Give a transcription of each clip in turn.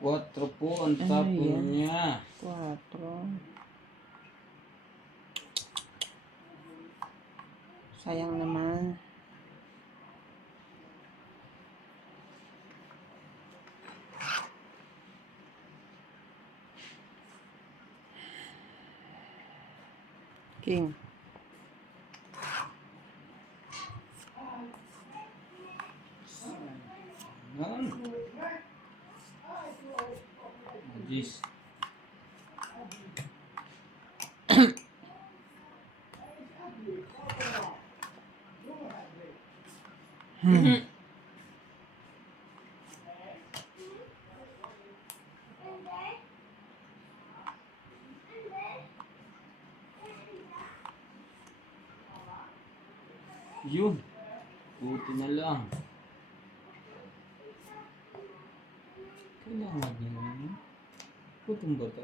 4 po ang Ano tapon yan? niya. 4. Sayang naman. King. Yan. Jeez. Yun. Buti na lang. Kailangan niya naman. Putong ba ito?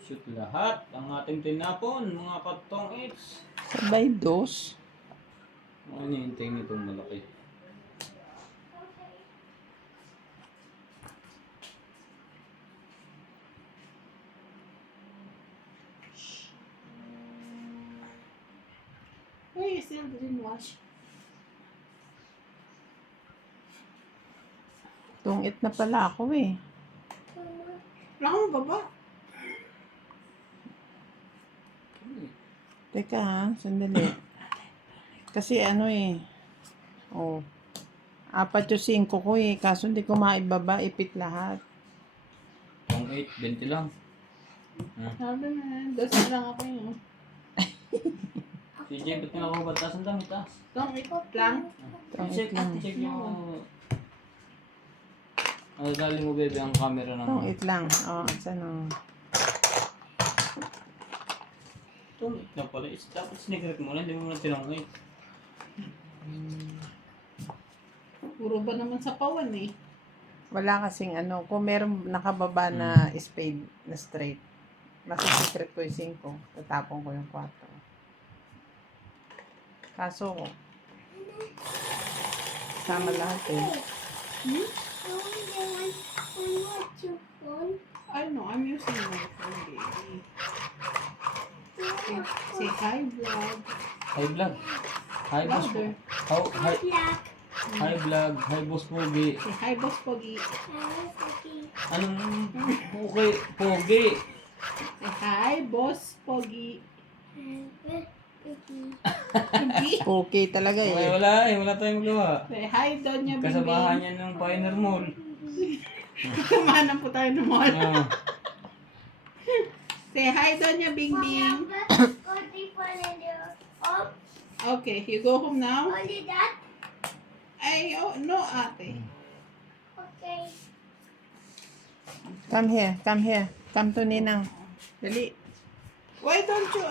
Shoot lahat ang ating tinapon, mga katong its. Sabay dos. Ano hinihintay nitong malaki? Why you still didn't wash? Tungit na pala ako eh. Wala kang baba. Teka ha, sandali. Kasi ano eh. Oh. 4 yung 5 ko eh. Kaso hindi ko maibaba, ipit lahat. Tong 8, 20 lang. Sabi na, dos na lang ako yun. CJ, ba't ka nakubatas ang damit ah? Don't lang. Tungit lang. Check yung... dali mo bebe ang camera naman. Tungit lang. Oh, saan ang... Tungit na pala. Dapat sneaker mo na, hindi mo na tinangit. Puro ba naman sa pawan eh. Wala kasing ano, kung meron nakababa na spade na straight, masisikret ko yung 5, tatapon ko yung 4. Kaso, sama lahat eh. I know, I'm using my phone, baby. Say hi, vlog. Hi vlog. Hi boss. Louder. Hi vlog. Hi boss Pogi. Say hi, Boss Pogi. Anong Pogi? Say hi, Boss Pogi. Okay talaga eh. Wala tayong magawa. Say hi, Donya Kasabahan Bingbing. niya ng Pioneer Mall. Kumanan po tayo ng mall. Ah. Say hi, Donya Bingbing. Okay, you go home now? Only that? Ay, oh, no, ate. Okay. Come here, come here. Come to Ninang. Dali. Why don't you,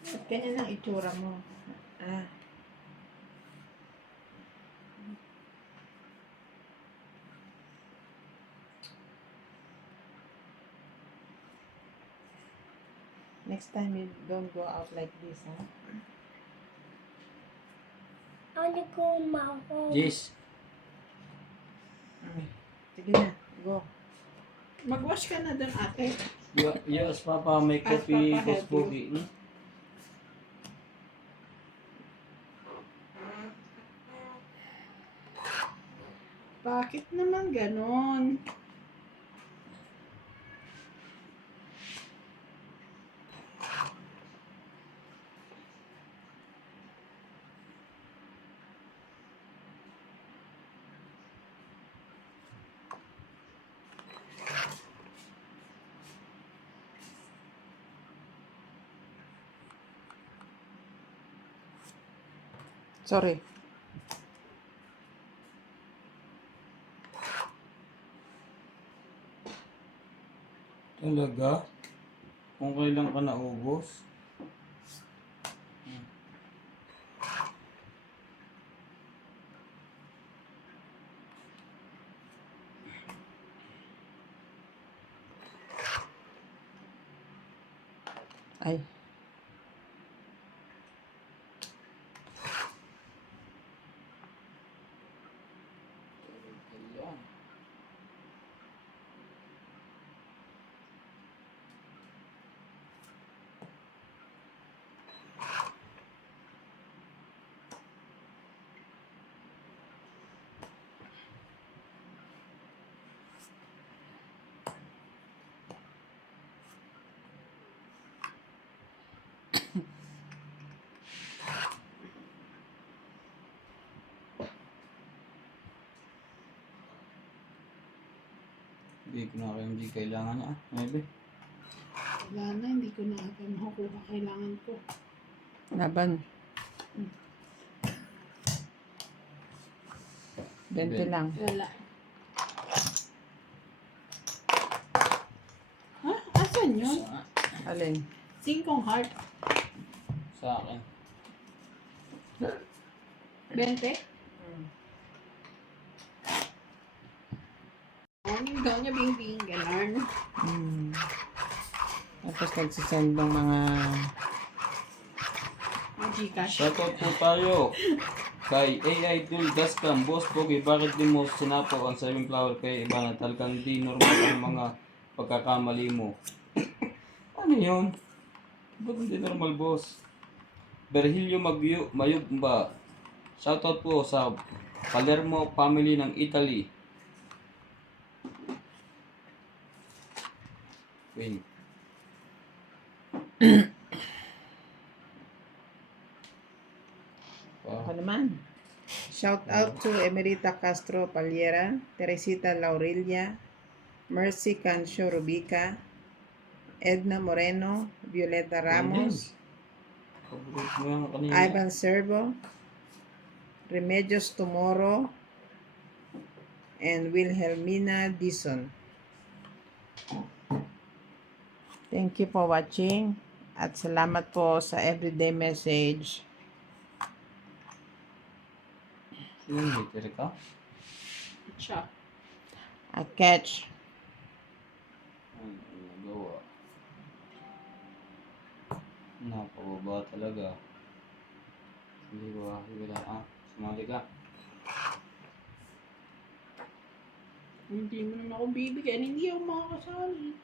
At ganyan ang itsura mo. Ah. Next time you don't go out like this, ha? I want to go my home. Yes. Sige na, go. mag-wash ka na dun, ate? Yes, Papa, may Ask coffee, Papa, boss help you. Pogi. Bakit naman ganon? Sorry. Talaga? Kung kailan ka naubos? Ay. Hindi ko na kayo hindi kailangan niya. Maybe. Wala na, hindi ko na ata makukuha. Kailangan ko. Laban. 20 lang. Wala. Ha? Asan yun? Alin? 5 heart. Sa akin. 20? Morning daw niya, bing-bing. Ganon. Tapos nagsisend ng mga... Ang Gcash. Shoutout po tayo kay AI Tool Gascam. Boss Pogi, bakit di mo sinapaw ang 7 flower kay iba na talagang di normal ang mga pagkakamali mo? Ano yun? Ba't hindi normal, boss? Virgilio Mayugba. Shoutout po sa Palermo family ng Italy. Wait. Ako naman. Shout out to Emerita Castro Paliera, Teresita Laurelia, Mercy Cancio Rubica, Edna Moreno, Violeta Ramos, Paborito mo yan kanina. Ivan Servo, Remedios Tomoro, and Wilhelmina Dison. Thank you for watching at salamat po sa everyday message. Sinong hater ka? Siya. A catch. Ano nagawa? Napababa talaga. Hindi ba? Wala. Sumali ka. Hindi mo naman ako bibigyan. Hindi ako makakasali.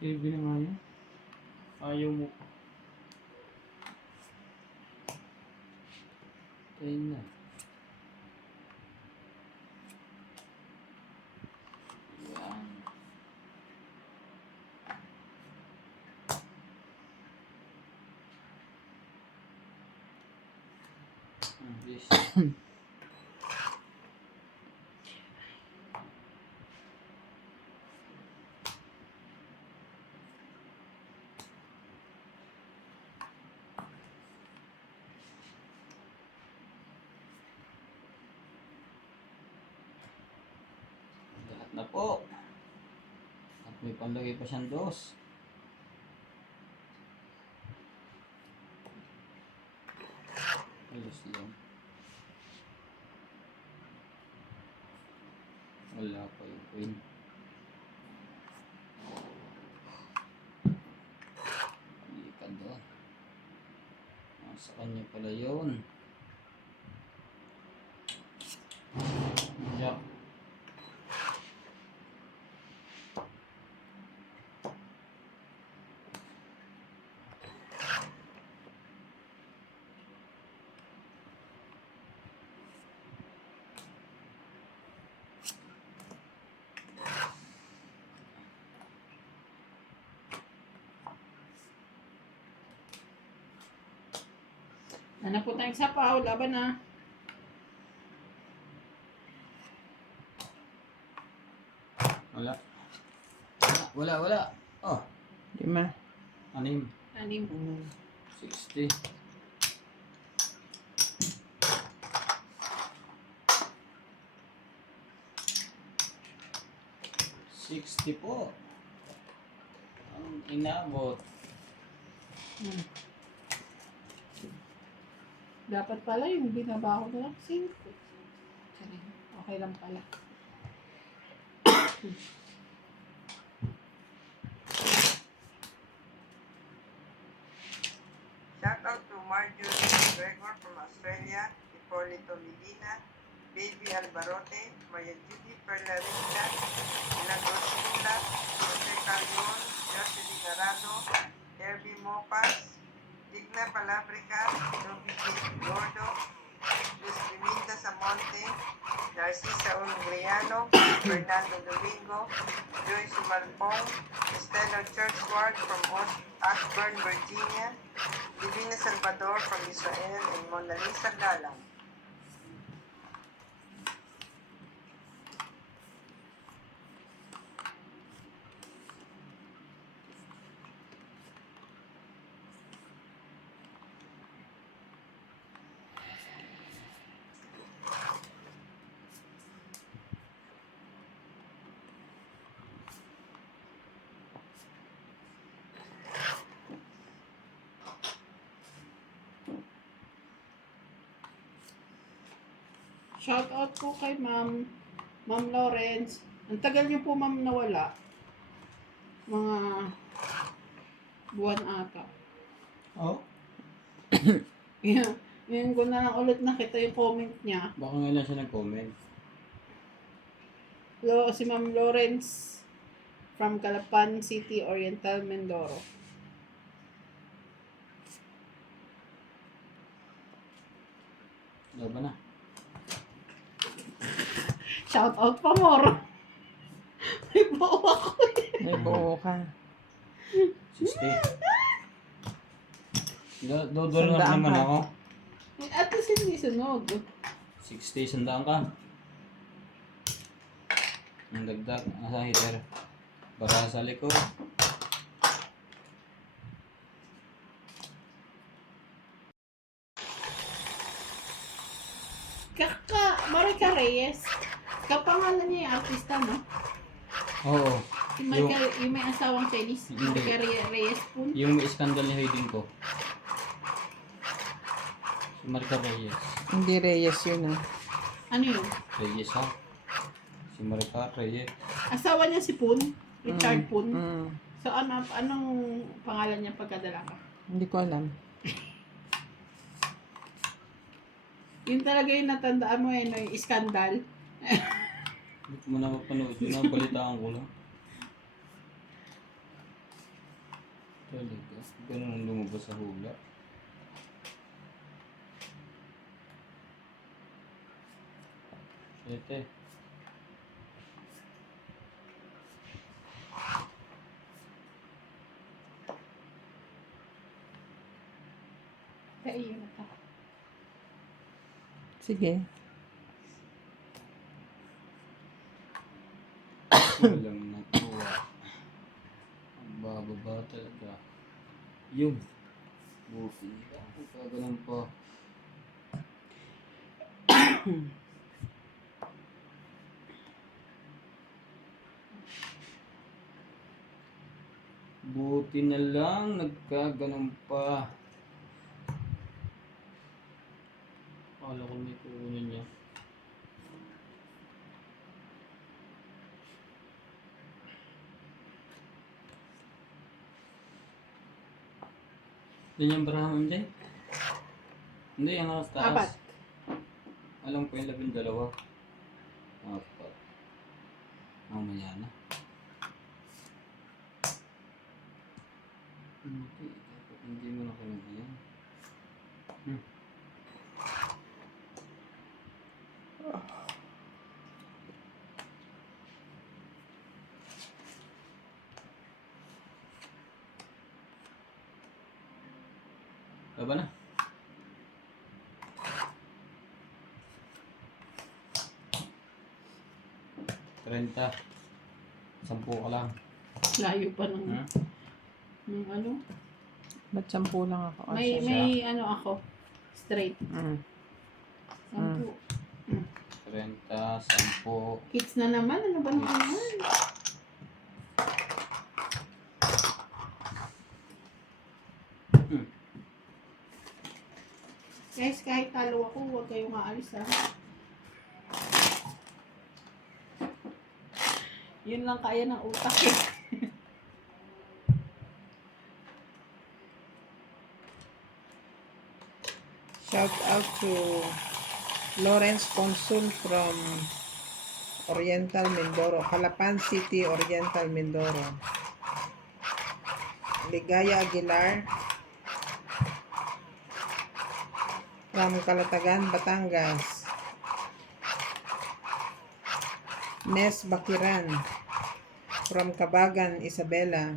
Ibig na nga yun. Ayaw mo pa. Tayo na. Yan. This. Lahat na po. At may panlagay pa siyang dos. Ayos lang. Wala pa yung queen. Halika doon. Nasa kanya pala yun. Jack. Ano po tayong sapaw? Laban na. Wala. Wala. Oh, 5. 6. Anim. 60. $60 po. Ang inabot. Dapat pala yung binaba ko na lang 5. Okay lang pala. Shout out to Marjorie Gregor from Australia, Hipolito Medina, Baby Albarote, Maya Judy Perla Rica, Milagros Sula, Jose Calderon, Jocelyn Arado, Herbie Mopas, Digna Palabrica, Ruby Gordo, Luz Liminda Samonte, Narcisa Ungriano, Fernando Domingo, Joy Sumalpong, Estela Churchward from Ashburn, Virginia, Divina Salvador from Israel, and Mona Lisa Galang. Shout out po kay Ma'am Lawrence. Ang tagal niyo po ma'am nawala. Mga buwan ata. Oh? Yeah. Ngayon ko na lang ulit nakita yung comment niya. Baka nga lang siya nag-comment. Si Ma'am Lawrence from Calapan City, Oriental, Mindoro. Laban na. Shout out pa more. May buo ako eh. May buo ka. 60. Dodol na Sandaan naman ka. ako. At least hindi sunod. 60, sandaan ka. Ang dagdag, nasa heater. Para sa likod. Marica Reyes. Kapangalan niya yung artista, no? Oo. Yung may asawang Chinese. Hindi. Marica Reyes po. Yung may scandal ni Hayden ko. Si Marika Reyes. Hindi Reyes yun ah. Ano yun? Reyes ha? Si Marika Reyes. Asawa niya si Poon. Richard Poon. Mm. So, anong pangalan niya pagkadala ka? Hindi ko alam. Yun talaga yung natandaan mo no, yung iskandal. Hindi ko mo na mapanood yun. Nabalitaan ko lang. Talaga. Ganun ang lumabas sa hula. Ete. Kaya yun ata. Sige. Walang nakuha. Ang bababa talaga. Yung. Buki nila. Kung kagalan pa. Buti na lang nagkaganon pa. Akala ko may kunin niya. Yan yung Brahman dyan? Hindi, yung nasa taas. Apat. Alam ko yung 12. Apat. Mamaya na. Hindi, dapat hindi mo na kinuha yan. Baba na. Renta. 10 ka lang. Layo pa ng, Hmm? ng ano. Ba't 10 lang ako? Ah, May, siya. may ano ako. Straight. Mm. 10. Renta, 10. Kids na naman. Ano ba naman? Guys, kahit talo ako, huwag kayong aalis ha. Yun lang kaya ng utak eh. Shout out to Lawrence Consul from Oriental Mindoro, Calapan City, Oriental Mindoro. Ligaya Aguilar from Calatagan, Batangas. Nes Bakiran from Cabagan, Isabela.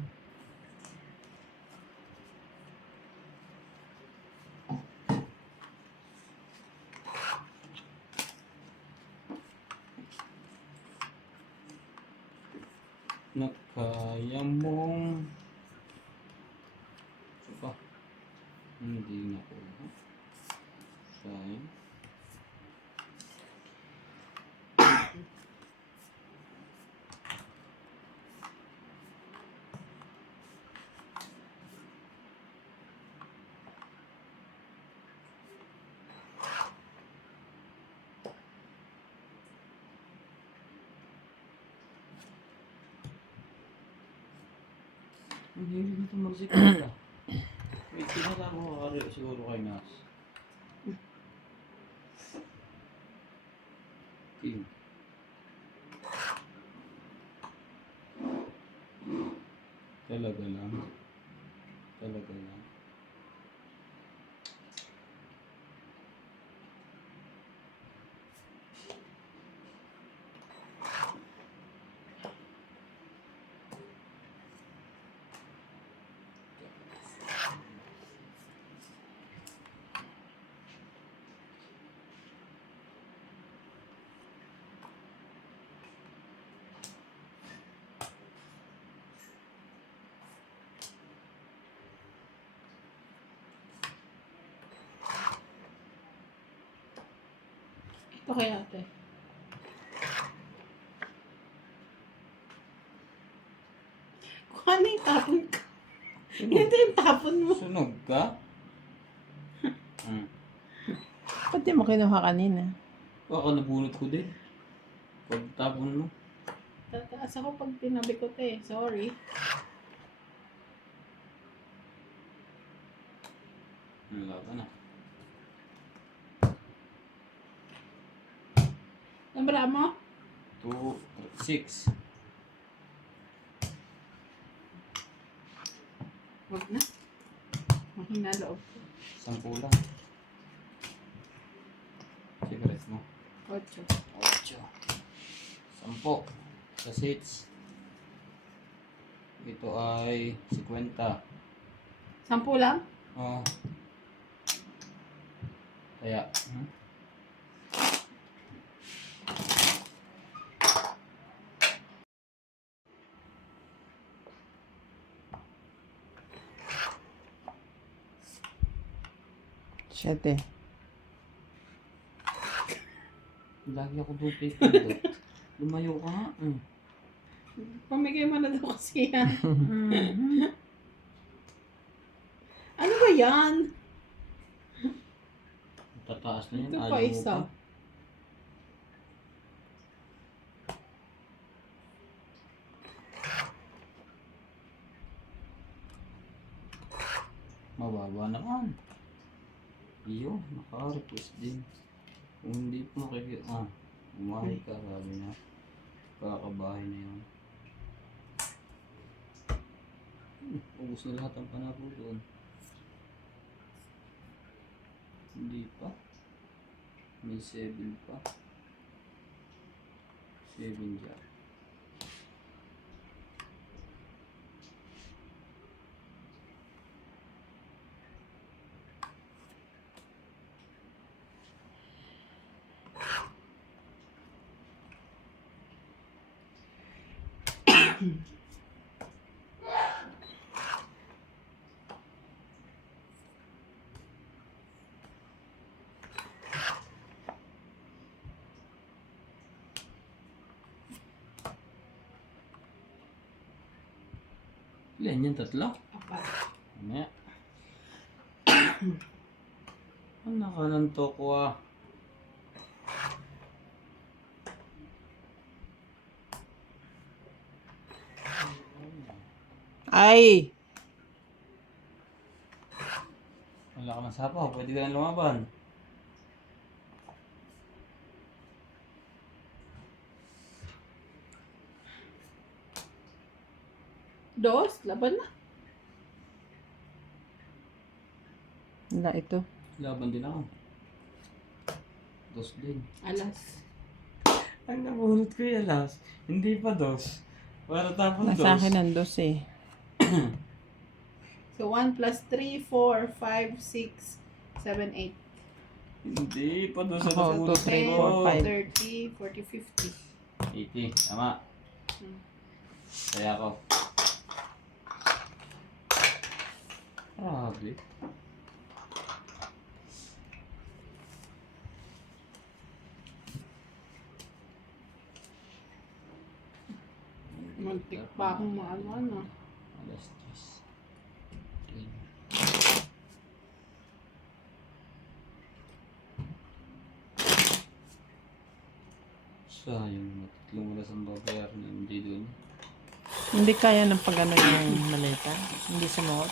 Na kaya mong... Isa pa. Hindi na ko. Sayang. Ang hilig nito magsikita. Wait, tinatama ko kari siguro kay Nas. King. Talaga lang. Talaga lang. Ito kaya ate. Kung ano yung tapon ka. Ito yung tapon mo. Sunog ka? Hmm. Ba't di mo kinuha kanina? Baka nabunot ko din. Pagtapon mo. Tataas ako pag tinabi ko te. Sorry. Wala ka na. Nabara mo? 2, 6. Huwag na. Mahina loob ko. 10 lang. Cigarette mo. 8. 8. 10. Sa seats. Ito ay 50. 10 lang? Oh. Kaya. Siyete. Lagi ako dupay pindot. Lumayo ka nga. Pamigay mo na daw kasi yan. Ano ba yan? Tataas na yun. Ito pa Ayaw mo isa. pa. Mababa naman. Iyo, naka-request din. Kung hindi po makikita, umahay ka, sabi niya. Kakabahay na yun. Ubus na lahat ang panabo doon. Hindi pa. May 7 pa. 7 dyan. Ilan yan? 3? Apat. Mamaya. Ano ka ng toko ah? Ay! Wala ka ng sapaw, pwede ka na lumaban. Dos, laban na. Wala ito. Laban din ako. 2 din. Alas. Ang nabunot ko yung last. Hindi pa 2. Para tapos 2. Nasa akin ang dos eh. So 1 plus 3, 4, 5, 6, 7, 8. Hindi pa 2 sa Ako, nabunot 2, 3, ko. 4, 5. 30, 40, 50. 80. Tama. Kaya ako. Grabe. Muntik pa akong maano. Alas 3. Sayang, matatlong oras ang babayaran na hindi doon. Hindi kaya ng pagano yung maleta. Hindi sumuot.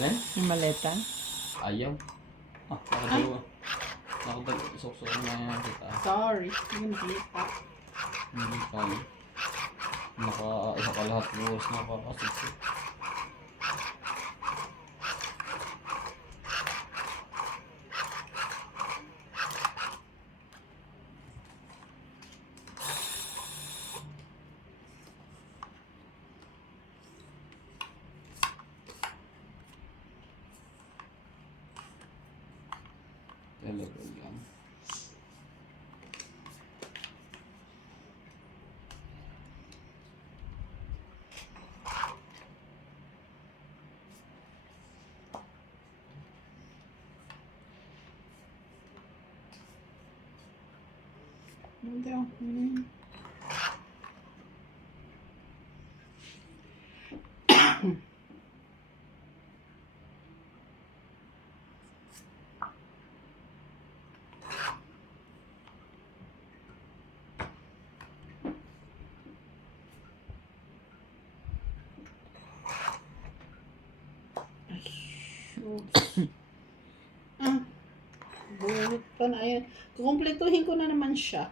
Alin? Yung maleta. Ayaw. Ah, nakadalawa. Nakadalawa. Sok-sok na yan kita. Sorry. Hindi pa. Hindi kaya. Isa ka lahat buwas nakakasipsip. Talaga yan. Hindi ako. Ah, bunot pa na. Ayan. Kukumpletuhin ko na naman siya.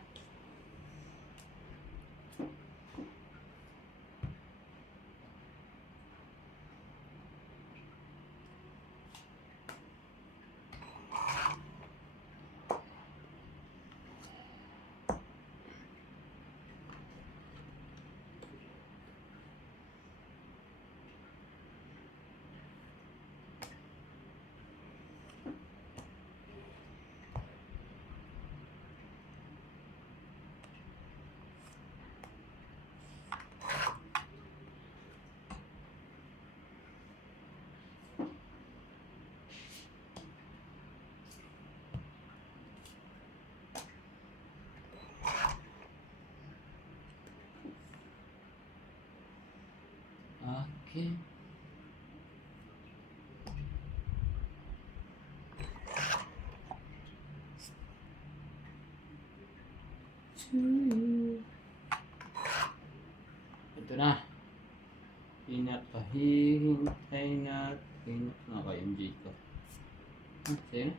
Okay. Ito na. Hinahihintay na. Naka-MJ ka. Sino?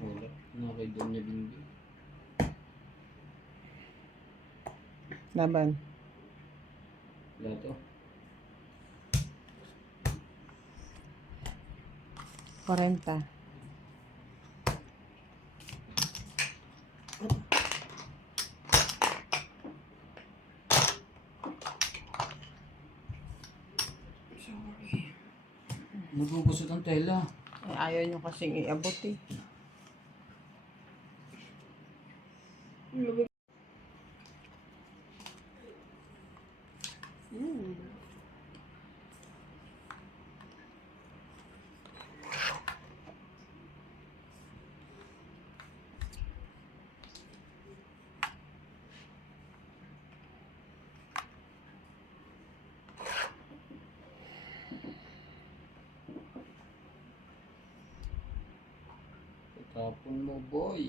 Wala. Nakay Donya Bindi. Laban. Wala to. 40. Sorry. Nagugusot ang tela. Ayaw nyo kasing iabot eh. Mm. Tapon mo, boy.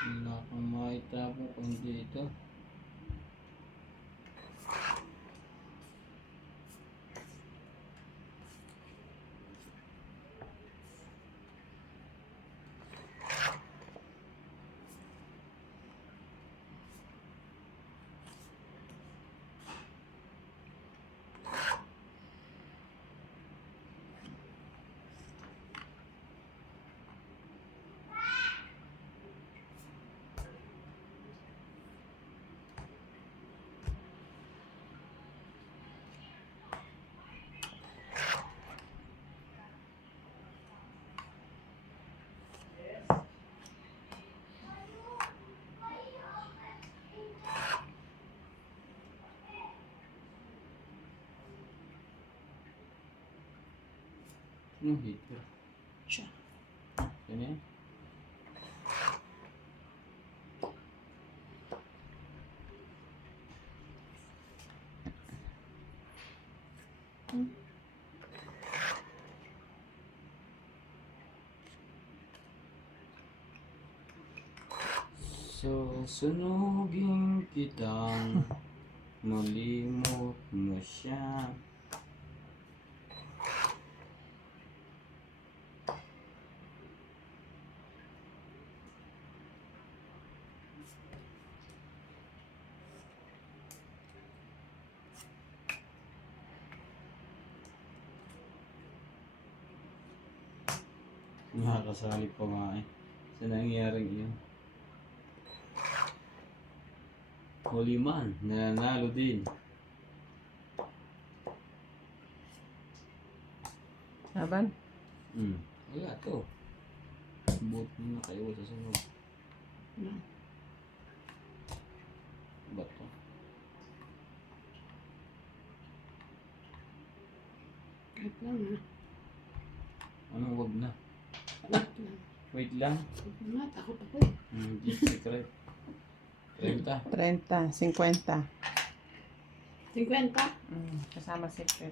Hindi na akong maitapon kung dito. Anong heater? Siya. Yan yan. Susunugin kitang malimot mo siya. Nakakasali pa nga eh. Sa nangyaring iyon. Holy man, nananalo din. Laban? Wala to. Buot mo na kayo sa sunod. No. Ba't to? Kahit lang ha. Anong wag na? Wait lang. Wait lang. Wait lang, takot ako eh. Deep secret. 30. 30, 50. 50? Kasama secret.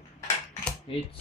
Hits.